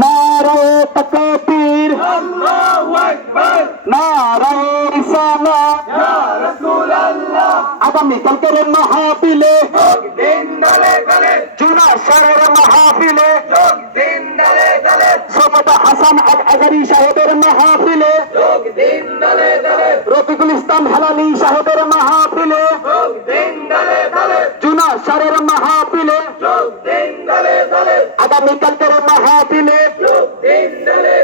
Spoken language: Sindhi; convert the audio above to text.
মারো পাকা اور ساماں یا رسول اللہ ابا نکل کے رہ محافلے دین دلے چلے جونا سرر محافلے دین دلے چلے صمد حسن اب اگری شاہدر محافلے لوگ دین دلے چلے رقی گلستان حلانی شاہدر محافلے لوگ دین دلے چلے جونا سرر محافلے لوگ دین دلے چلے